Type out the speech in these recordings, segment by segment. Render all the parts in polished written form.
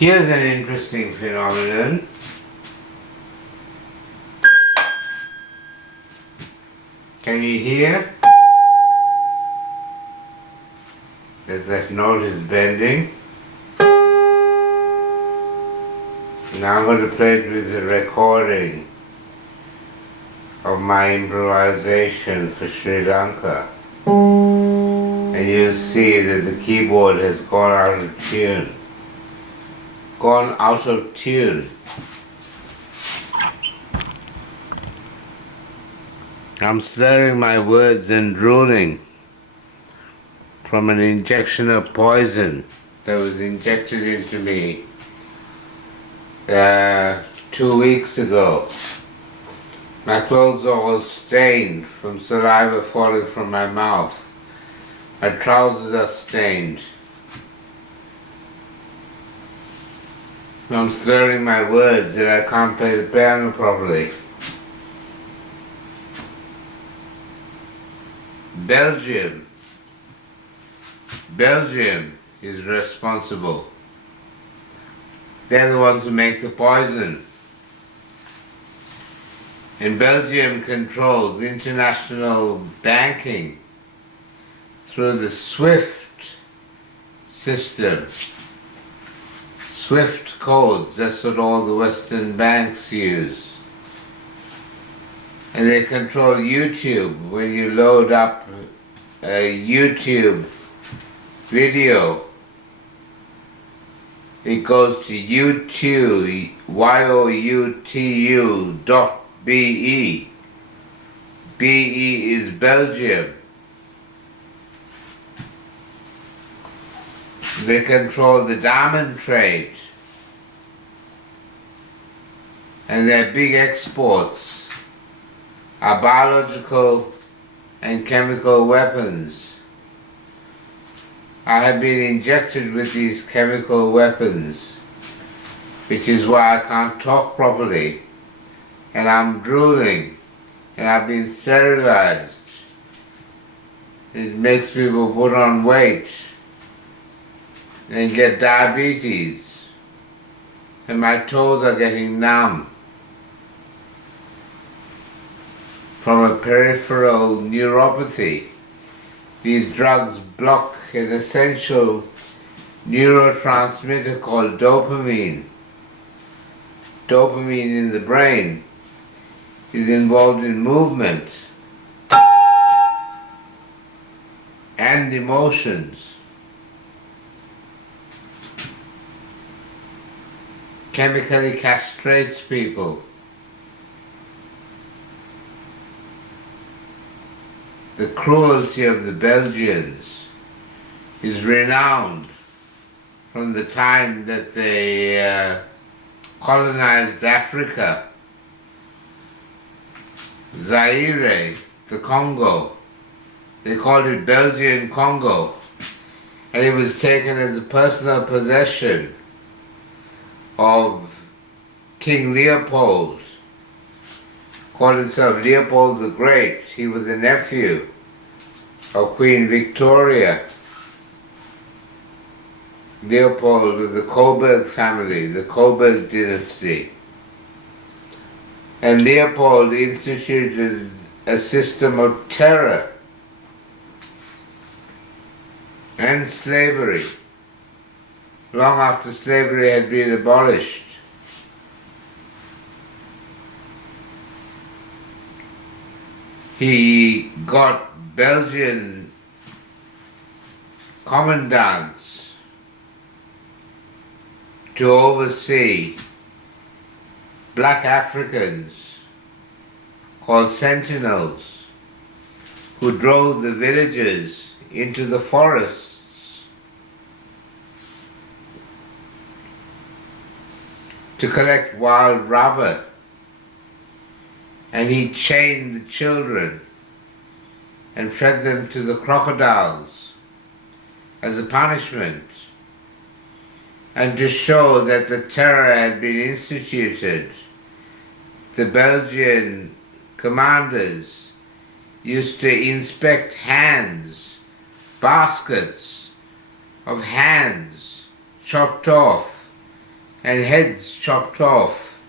Here's an interesting phenomenon. Can you hear? There's that note is bending. Now I'm going to play it with a recording of my improvisation for Sri Lanka. And you'll see that the keyboard has gone out of tune. Gone out of tune. I'm slurring my words and drooling from an injection of poison that was injected into me 2 weeks ago. My clothes are all stained from saliva falling from my mouth. My trousers are stained. I'm slurring my words and I can't play the piano properly. Belgium is responsible. They're the ones who make the poison. And Belgium controls international banking through the SWIFT system. SWIFT codes, that's what all the Western banks use. And they control YouTube. When you load up a YouTube video, it goes to YouTube, youtu.be. BE is Belgium. They control the diamond trade. And their big exports are biological and chemical weapons. I have been injected with these chemical weapons, which is why I can't talk properly, and I'm drooling, and I've been sterilized. It makes people put on weight and get diabetes, and my toes are getting numb from a peripheral neuropathy. These drugs block an essential neurotransmitter called dopamine. Dopamine in the brain is involved in movement and emotions. Chemically castrates people. The cruelty of the Belgians is renowned from the time that they colonized Africa, Zaire, the Congo. They called it Belgian Congo, and it was taken as a personal possession of King Leopold. Called himself Leopold the Great. He was a nephew of Queen Victoria. Leopold of the Coburg family, the Coburg dynasty. And Leopold instituted a system of terror and slavery long after slavery had been abolished. He got Belgian commandants to oversee black Africans called sentinels who drove the villagers into the forests to collect wild rubber. And he chained the children and fed them to the crocodiles as a punishment, and to show that the terror had been instituted. The Belgian commanders used to inspect hands, baskets of hands chopped off and heads chopped off.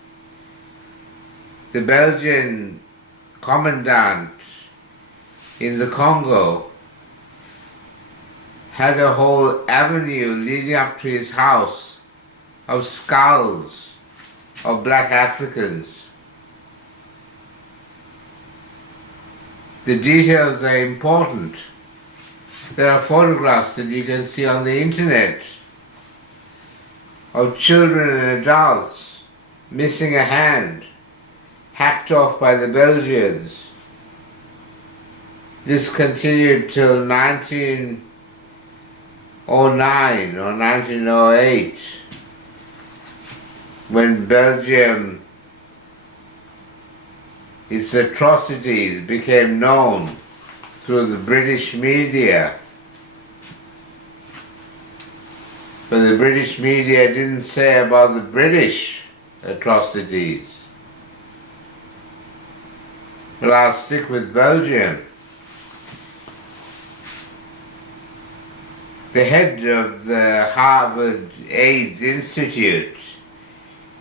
The Belgian commandant in the Congo had a whole avenue leading up to his house of skulls of black Africans. The details are important. There are photographs that you can see on the internet of children and adults missing a hand, hacked off by the Belgians. This continued till 1909 or 1908, when Belgium, its atrocities became known through the British media. But the British media didn't say about the British atrocities. But I'll stick with Belgium. The head of the HIV.AIDS Institute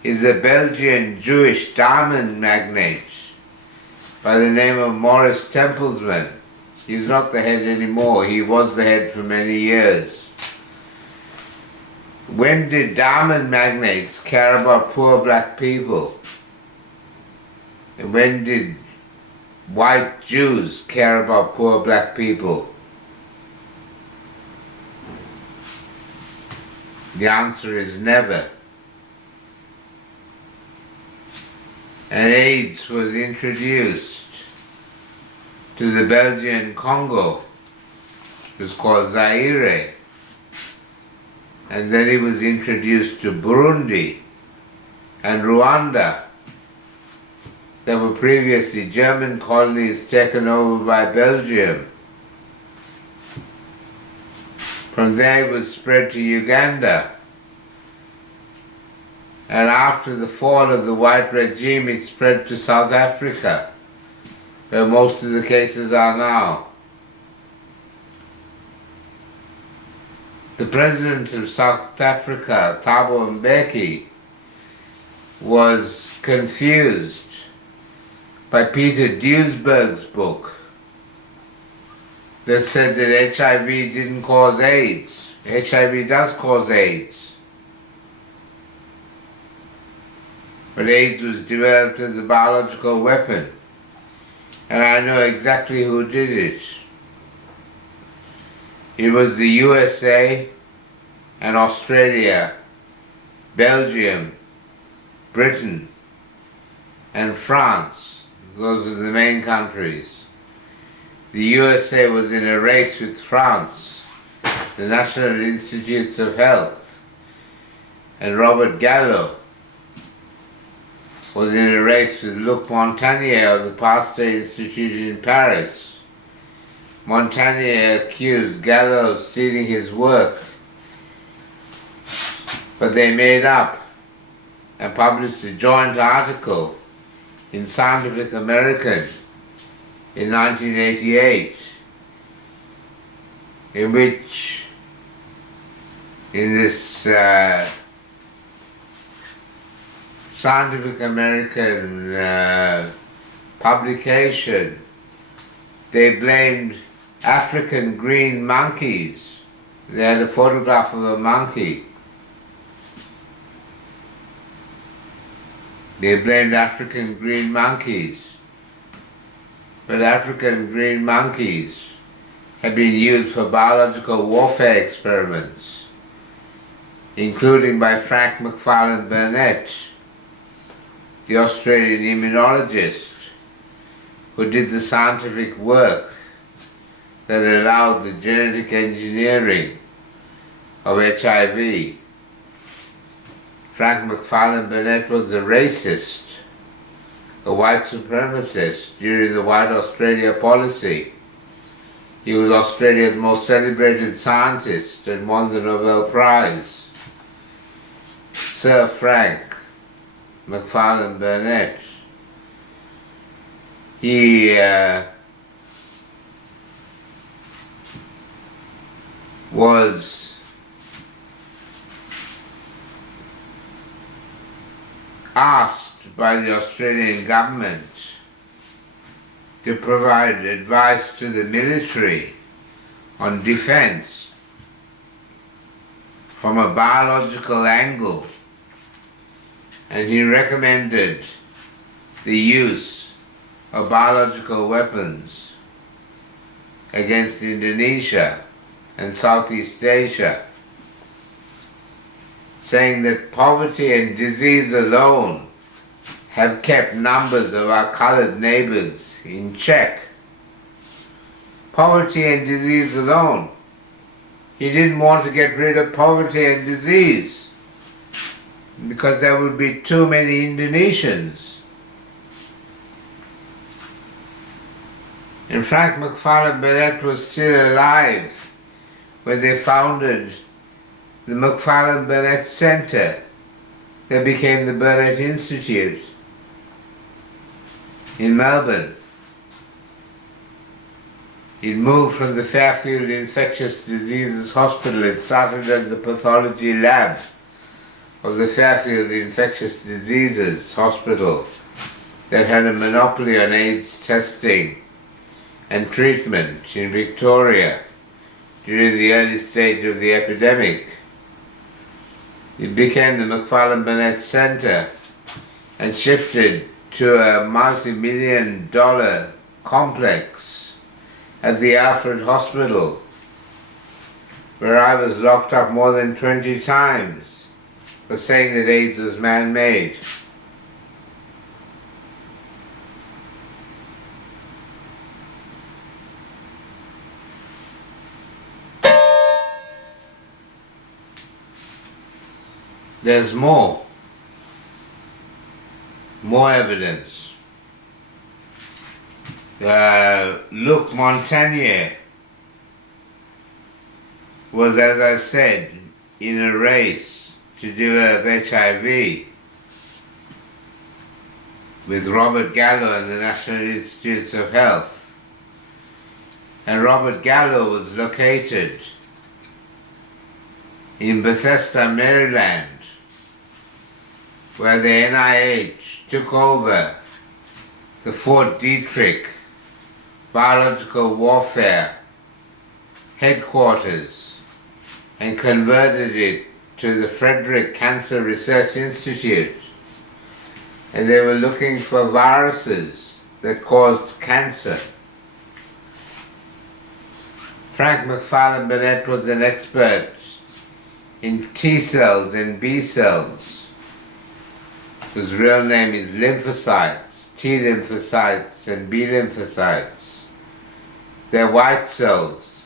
is a Belgian Jewish diamond magnate by the name of Maurice Tempelsman. He's not the head anymore. He was the head for many years. When did diamond magnates care about poor black people? And when did white Jews care about poor black people? The answer is never. And AIDS was introduced to the Belgian Congo. It was called Zaire. And then it was introduced to Burundi and Rwanda. There were previously German colonies taken over by Belgium. From there it was spread to Uganda. And after the fall of the white regime, it spread to South Africa, where most of the cases are now. The president of South Africa, Thabo Mbeki, was confused by Peter Duesberg's book that said that HIV didn't cause AIDS. HIV does cause AIDS. But AIDS was developed as a biological weapon. And I know exactly who did it. It was the USA and Australia, Belgium, Britain, and France. Those are the main countries. The USA was in a race with France, the National Institutes of Health, and Robert Gallo was in a race with Luc Montagnier of the Pasteur Institute in Paris. Montagnier accused Gallo of stealing his work, but they made up and published a joint article in Scientific American in 1988, in which, in this Scientific American publication, they blamed African green monkeys. They had a photograph of a monkey. They blamed African green monkeys. But African green monkeys had been used for biological warfare experiments, including by Frank McFarlane Burnett, the Australian immunologist who did the scientific work that allowed the genetic engineering of HIV. Frank McFarlane Burnett was a racist, a white supremacist during the White Australia policy. He was Australia's most celebrated scientist and won the Nobel Prize. Sir Frank McFarlane Burnett. He was asked by the Australian government to provide advice to the military on defense from a biological angle, and he recommended the use of biological weapons against Indonesia and Southeast Asia, saying that poverty and disease alone have kept numbers of our colored neighbors in check. Poverty and disease alone. He didn't want to get rid of poverty and disease because there would be too many Indonesians. And Frank McFarlane Burnett was still alive when they founded the McFarlane Burnett Center that became the Burnett Institute in Melbourne. It moved from the Fairfield Infectious Diseases Hospital. It started as the pathology lab of the Fairfield Infectious Diseases Hospital that had a monopoly on AIDS testing and treatment in Victoria during the early stage of the epidemic. It became the McFarlane Burnett Center and shifted to a multi-million-dollar complex at the Alfred Hospital, where I was locked up more than 20 times for saying that AIDS was man-made. There's more evidence. Luc Montagnier was, as I said, in a race to develop HIV with Robert Gallo and the National Institutes of Health. And Robert Gallo was located in Bethesda, Maryland, where the NIH took over the Fort Detrick biological warfare headquarters and converted it to the Frederick Cancer Research Institute. And they were looking for viruses that caused cancer. Frank McFarlane Burnett was an expert in T cells and B cells, whose real name is lymphocytes, T lymphocytes and B lymphocytes. They're white cells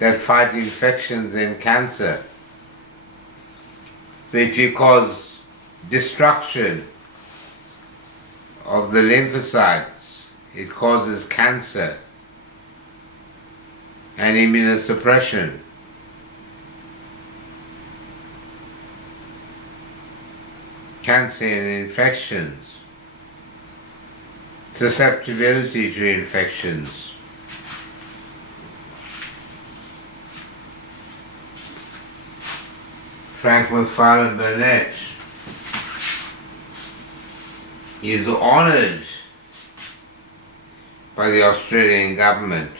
that fight infections and cancer. So if you cause destruction of the lymphocytes, it causes cancer and immunosuppression. Cancer and infections, susceptibility to infections. Frank McFarlane Burnett is honoured by the Australian government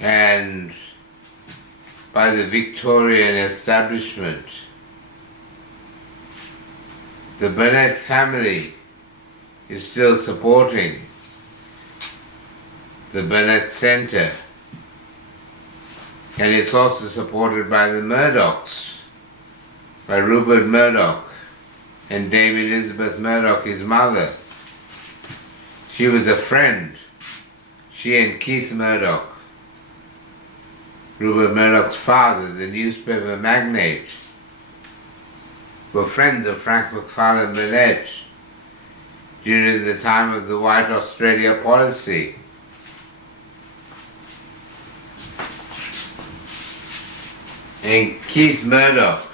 and by the Victorian establishment. The Burnett family is still supporting the Burnett Center, and it's also supported by the Murdochs, by Rupert Murdoch and Dame Elizabeth Murdoch, his mother. She was a friend, she and Keith Murdoch, Rupert Murdoch's father, the newspaper magnate, were friends of Frank McFarlane Burnett during the time of the White Australia policy. And Keith Murdoch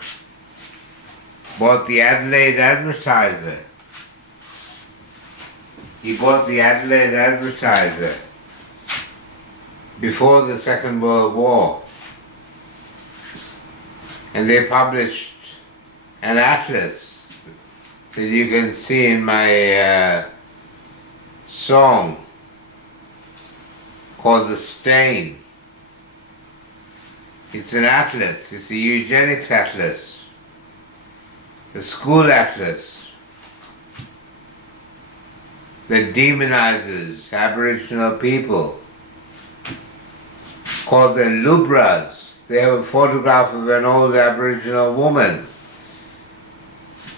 bought the Adelaide Advertiser. He bought the Adelaide Advertiser before the Second World War. And they published an atlas that you can see in my song called The Stain. It's an atlas, it's a eugenics atlas, a school atlas that demonizes Aboriginal people, called them lubras. They have a photograph of an old Aboriginal woman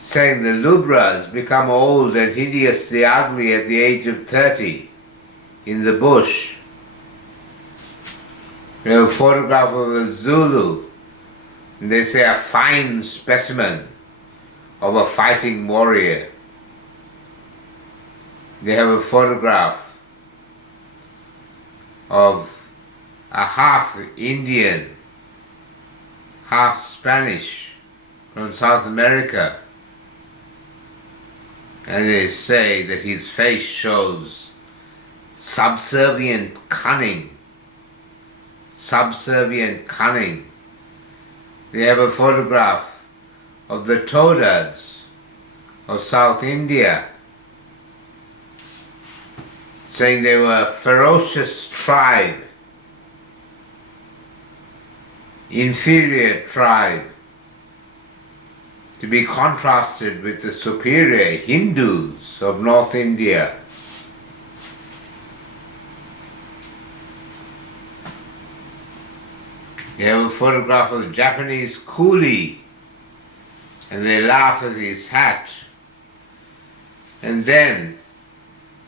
saying the lubras become old and hideously ugly at the age of 30 in the bush. They have a photograph of a Zulu, and they say a fine specimen of a fighting warrior. They have a photograph of a half Indian, half Spanish from South America, and they say that his face shows subservient cunning. Subservient cunning. They have a photograph of the Todas of South India, saying they were a ferocious tribe, inferior tribe, to be contrasted with the superior Hindus of North India. They have a photograph of a Japanese coolie, and they laugh at his hat. And then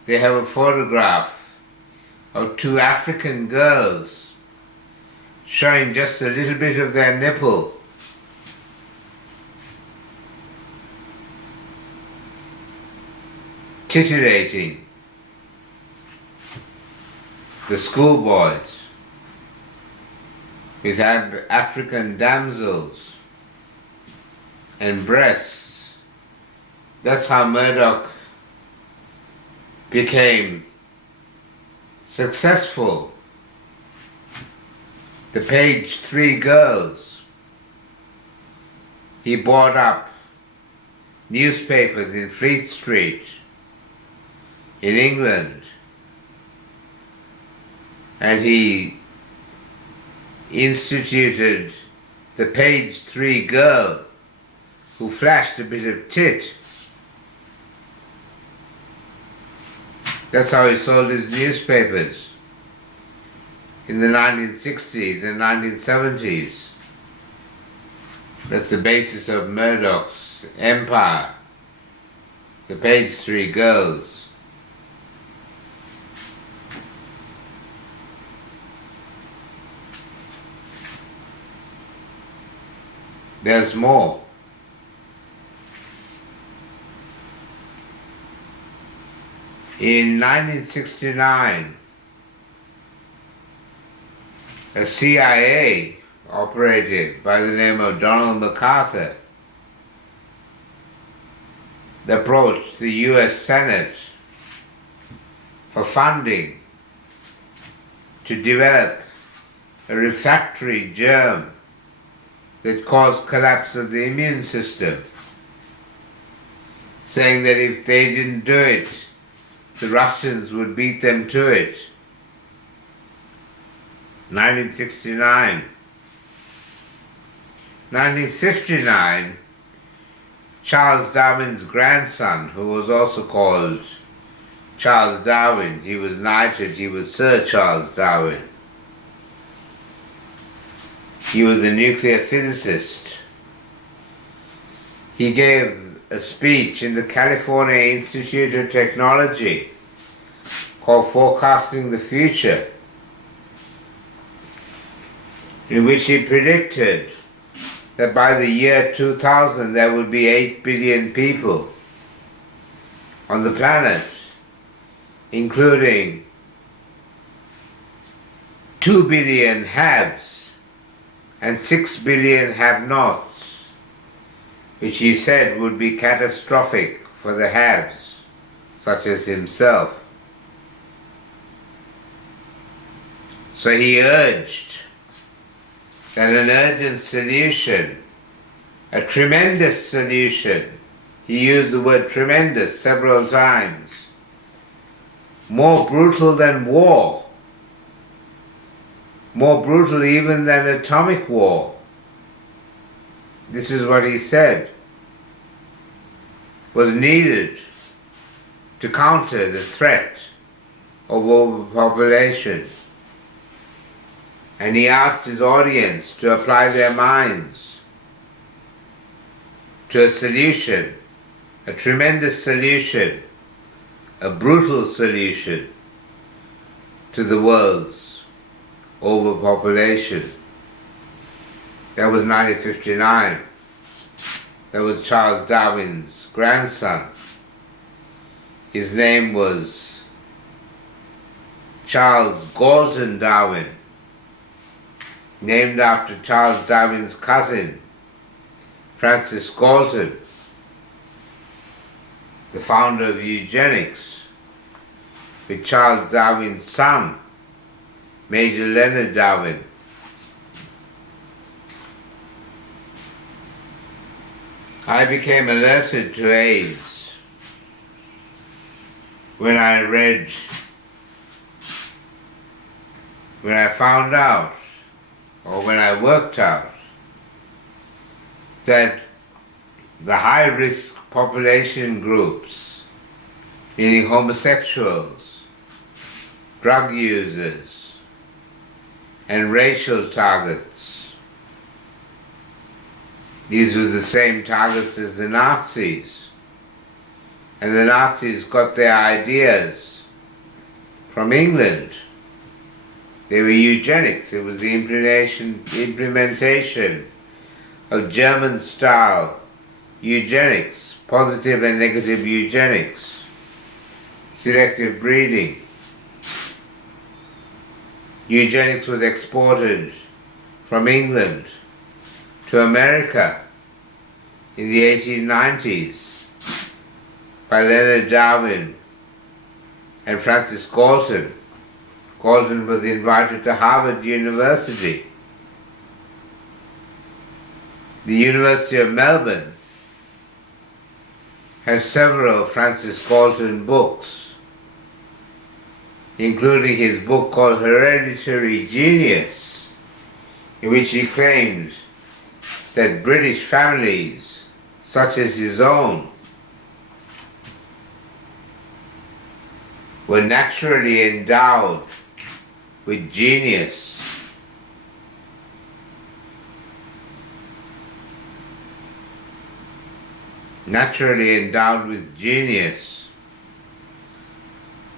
they have a photograph of two African girls showing just a little bit of their nipple. Titillating the schoolboys with African damsels and breasts. That's how Murdoch became successful. The Page 3 girls. He bought up newspapers in Fleet Street in England, and he instituted the Page 3 girl who flashed a bit of tit. That's how he sold his newspapers in the 1960s and 1970s. That's the basis of Murdoch's empire, the Page 3 girls. There's more. In 1969, a CIA operative by the name of Donald MacArthur approached the US Senate for funding to develop a refractory germ that caused collapse of the immune system, saying that if they didn't do it, the Russians would beat them to it. 1969. 1959, Charles Darwin's grandson, who was also called Charles Darwin, he was knighted, he was Sir Charles Darwin. He was a nuclear physicist. He gave a speech in the California Institute of Technology called Forecasting the Future, in which he predicted that by the year 2000 there would be 8 billion people on the planet, including 2 billion haves and 6 billion have-nots, which he said would be catastrophic for the haves, such as himself. So he urged that an urgent solution a tremendous solution. He used the word tremendous several times. More brutal than war. More brutal even than atomic war. This is what he said was needed to counter the threat of overpopulation. And he asked his audience to apply their minds to a solution, a tremendous solution, a brutal solution to the world's overpopulation. That was 1959. That was Charles Darwin's grandson. His name was Charles Galton Darwin, named after Charles Darwin's cousin, Francis Galton, the founder of eugenics, with Charles Darwin's son, Major Leonard Darwin. I became alerted to AIDS when I found out, or when I worked out, that the high-risk population groups, meaning homosexuals, drug users, and racial targets, these were the same targets as the Nazis. And the Nazis got their ideas from England. They were eugenics. It was the implementation of German-style eugenics, positive and negative eugenics, selective breeding. Eugenics was exported from England to America in the 1890s by Leonard Darwin and Francis Galton. Galton was invited to Harvard University. The University of Melbourne has several Francis Galton books, including his book called Hereditary Genius, in which he claimed that British families, such as his own, were naturally endowed with genius. Naturally endowed with genius.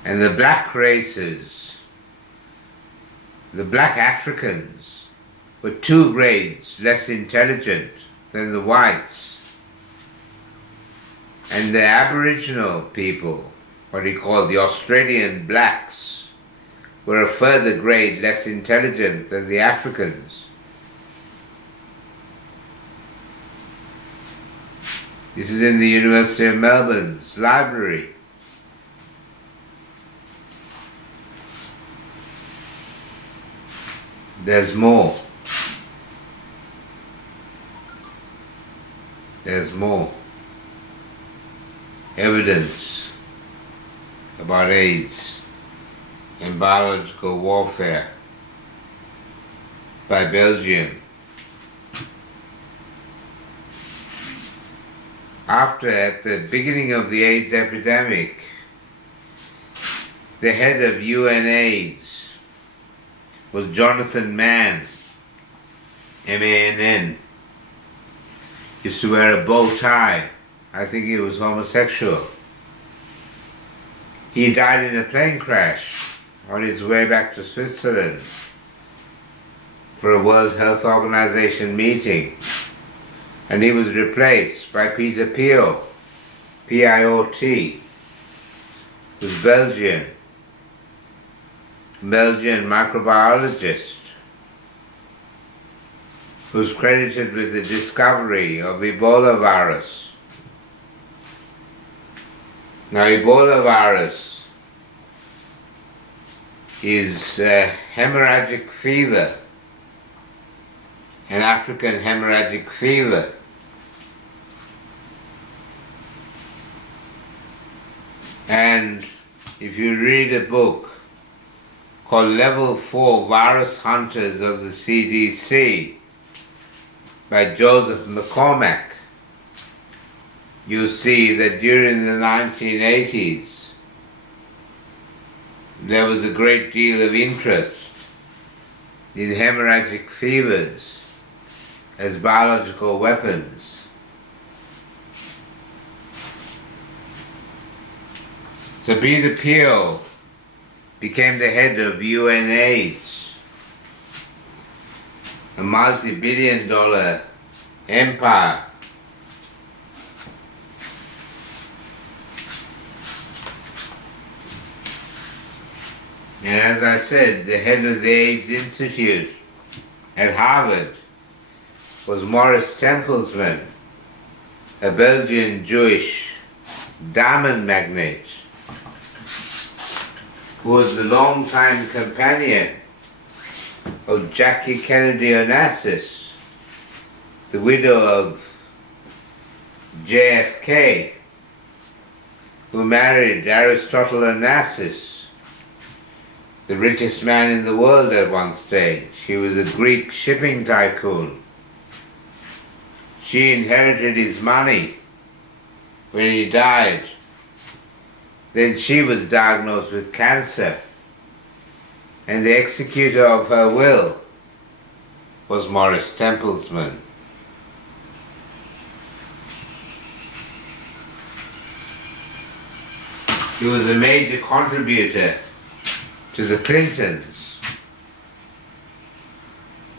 And the black races, the black Africans, were 2 grades less intelligent than the whites. And the Aboriginal people, what he called the Australian blacks, were a further grade less intelligent than the Africans. This is in the University of Melbourne's library. There's more. There's more evidence about AIDS and biological warfare by Belgium. At the beginning of the AIDS epidemic, the head of UN-AIDS was Jonathan Mann, M-A-N-N. Used to wear a bow tie. I think he was homosexual. He died in a plane crash on his way back to Switzerland for a World Health Organization meeting. And he was replaced by Peter Piot, P-I-O-T, who's Belgian microbiologist, who's credited with the discovery of Ebola virus. Now, Ebola virus is hemorrhagic fever, an African hemorrhagic fever, And if you read a book called Level 4 Virus Hunters of the CDC by Joseph McCormack, you see that during the 1980s there was a great deal of interest in hemorrhagic fevers as biological weapons. So Peter Peel became the head of UN-AIDS, a multi-billion-dollar empire. And as I said, the head of the AIDS Institute at Harvard was Morris Templesman, a Belgian Jewish diamond magnate, who was the longtime companion of Jackie Kennedy Onassis, the widow of JFK, who married Aristotle Onassis, the richest man in the world at one stage. He was a Greek shipping tycoon. She inherited his money when he died. Then she was diagnosed with cancer, and the executor of her will was Morris Templesman. He was a major contributor to the Clintons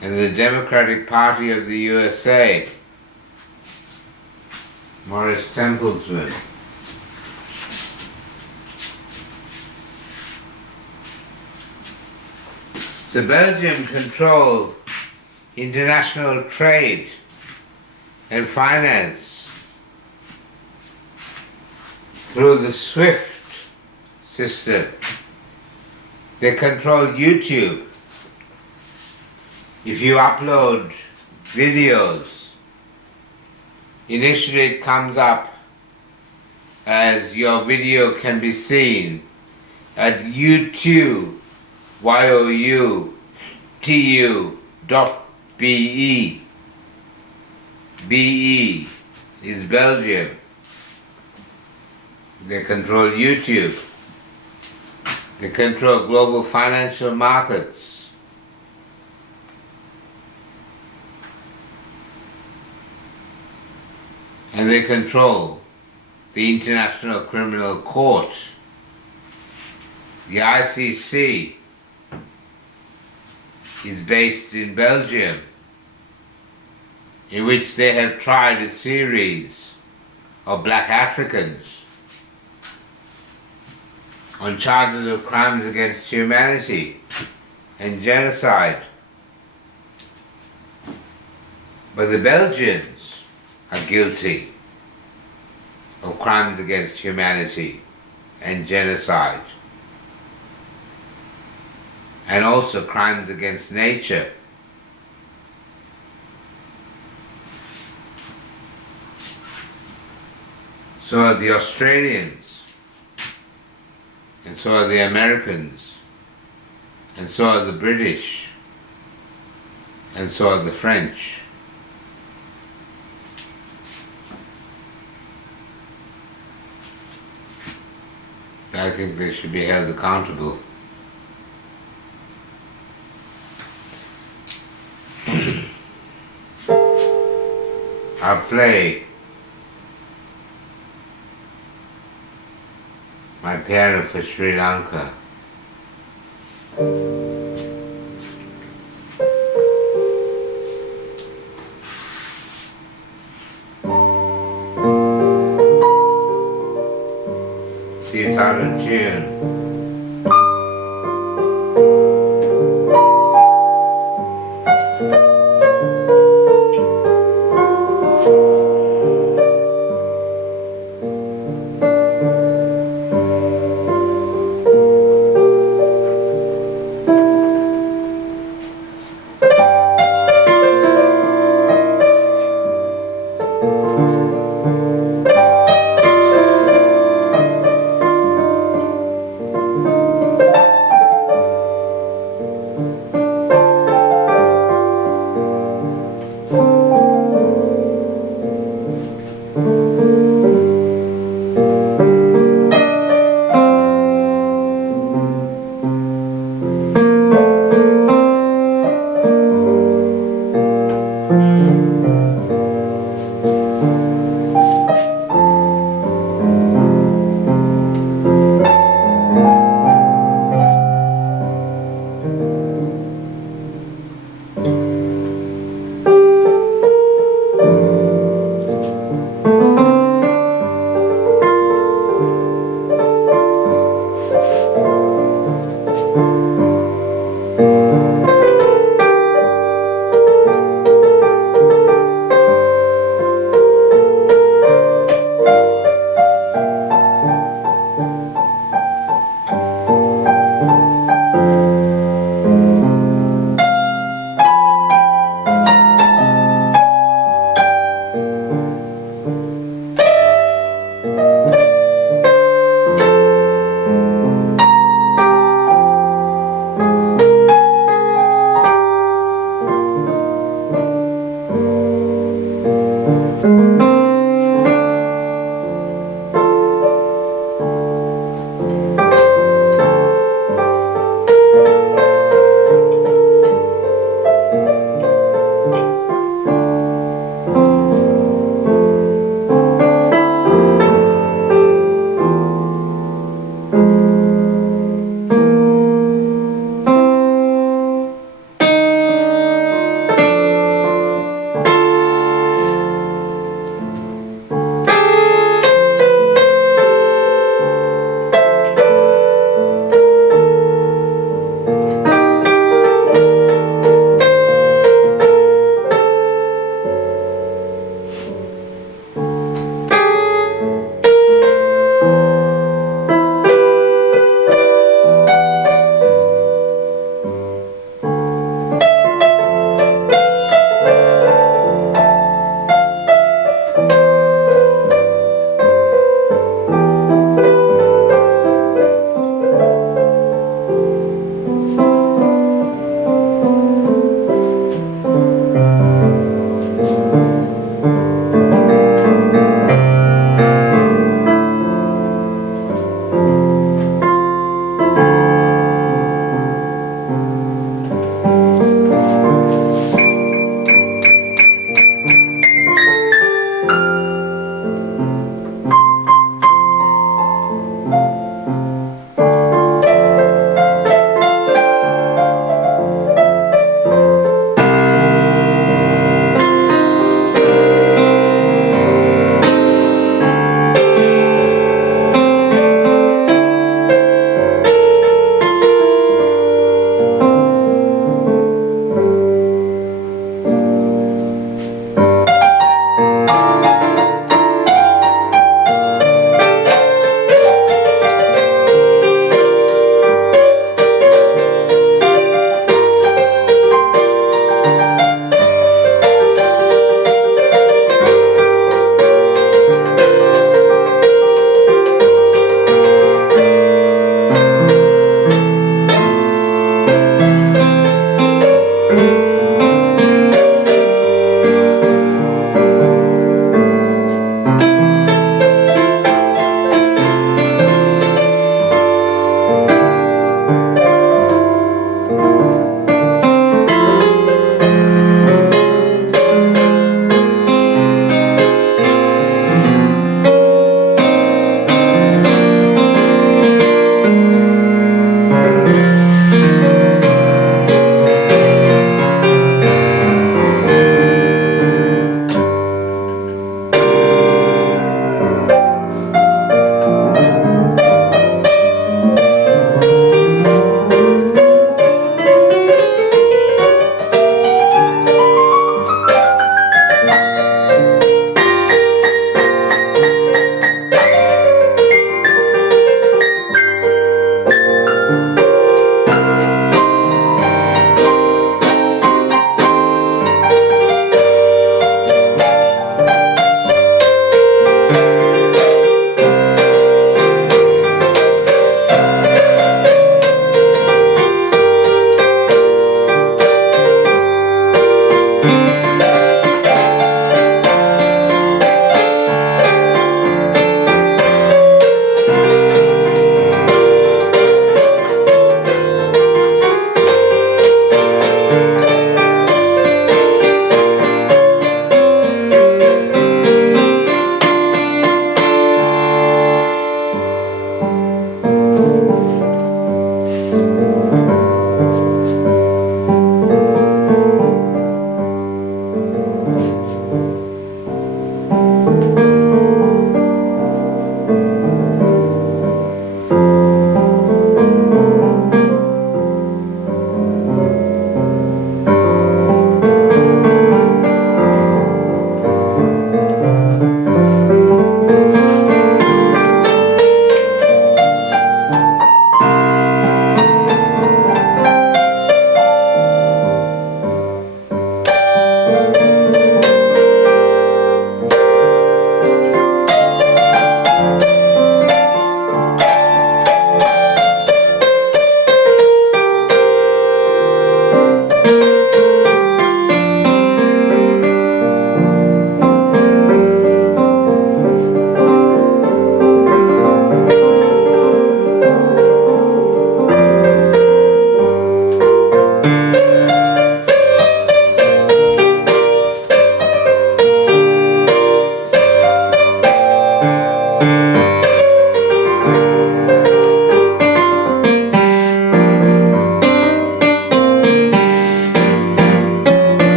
and the Democratic Party of the USA, Morris Templesman. So Belgium controlled international trade and finance through the SWIFT system. They control YouTube. If you upload videos, initially it comes up as your video can be seen at YouTube, youtu.be. BE is Belgium. They control YouTube. They control global financial markets. And they control the International Criminal Court, the ICC, is based in Belgium, in which they have tried a series of black Africans on charges of crimes against humanity and genocide. But the Belgians are guilty of crimes against humanity and genocide, and also crimes against nature. So are the Australians, and so are the Americans, and so are the British, and so are the French. I think they should be held accountable. Our play, My Parent for Sri Lanka. She's out of tune.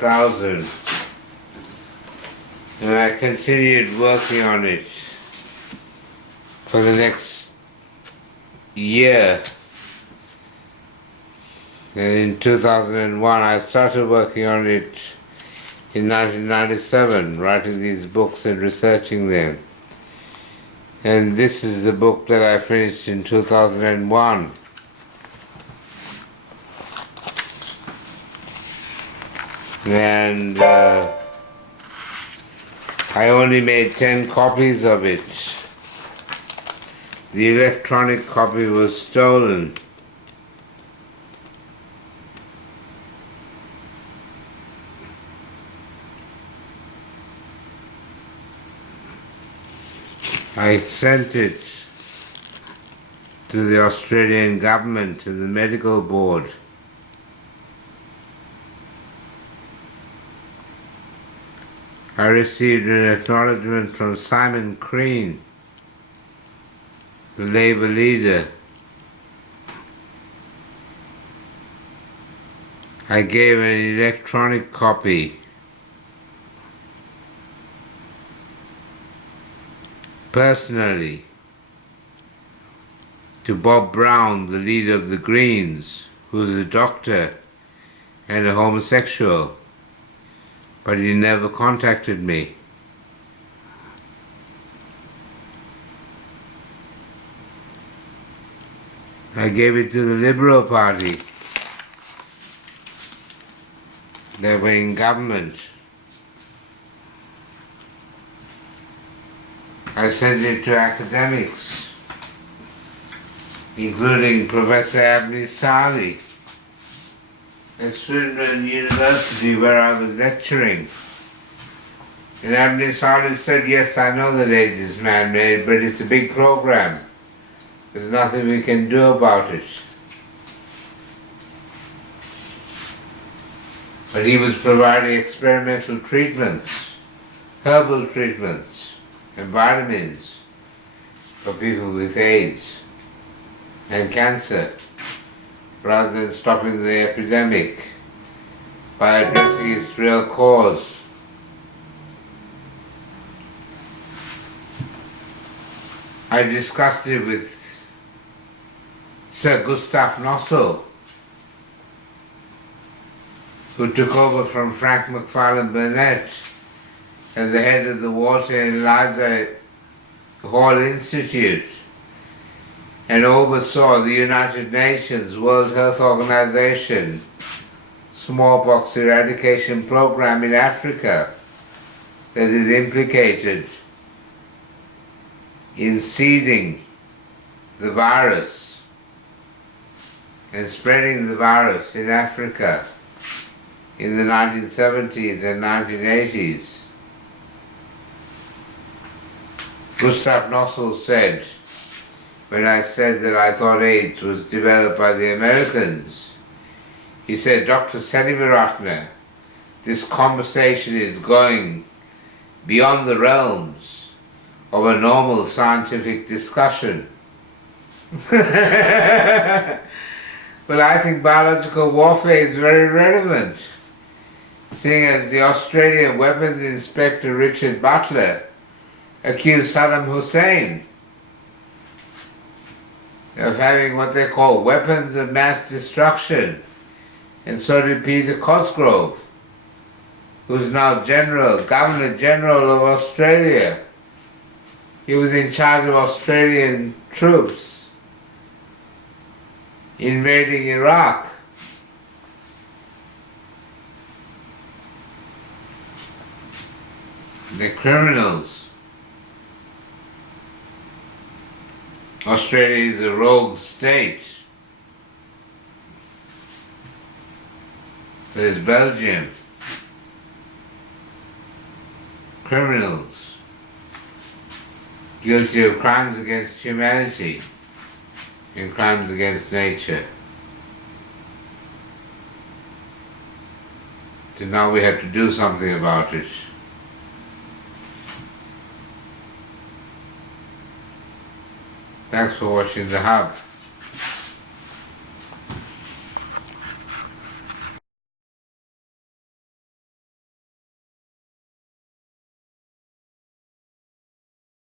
2000. And I continued working on it for the next year. And in 2001 I started working on it in 1997, writing these books and researching them. And this is the book that I finished in 2001. And I only made 10 copies of it. The electronic copy was stolen. I sent it to the Australian government and the medical board. I received an acknowledgement from Simon Crean, the Labour leader. I gave an electronic copy personally to Bob Brown, the leader of the Greens, who's a doctor and a homosexual, but he never contacted me. I gave it to the Liberal Party. They were in government. I sent it to academics, including Professor Abney Sali at Swindon University, where I was lecturing. And Abney Sali said, yes, I know that AIDS is man-made, but it's a big program. There's nothing we can do about it. But he was providing experimental treatments, herbal treatments, and vitamins for people with AIDS and cancer, rather than stopping the epidemic by addressing its real cause. I discussed it with Sir Gustav Nossel, who took over from Frank McFarlane Burnett as the head of the Walter and Eliza Hall Institute, and oversaw the United Nations World Health Organization smallpox eradication program in Africa that is implicated in seeding the virus and spreading the virus in Africa in the 1970s and 1980s. Gustav Nossel said, when I said that I thought AIDS was developed by the Americans, he said, Dr. Senewiratne, this conversation is going beyond the realms of a normal scientific discussion. Well, I think biological warfare is very relevant, seeing as the Australian weapons inspector Richard Butler accused Saddam Hussein of having what they call weapons of mass destruction, and so did Peter Cosgrove, who's now Governor General of Australia. He was in charge of Australian troops invading Iraq. They're criminals. Australia is a rogue state. So is Belgium. Criminals. Guilty of crimes against humanity and crimes against nature. So now we have to do something about it. Thanks for watching The Hub.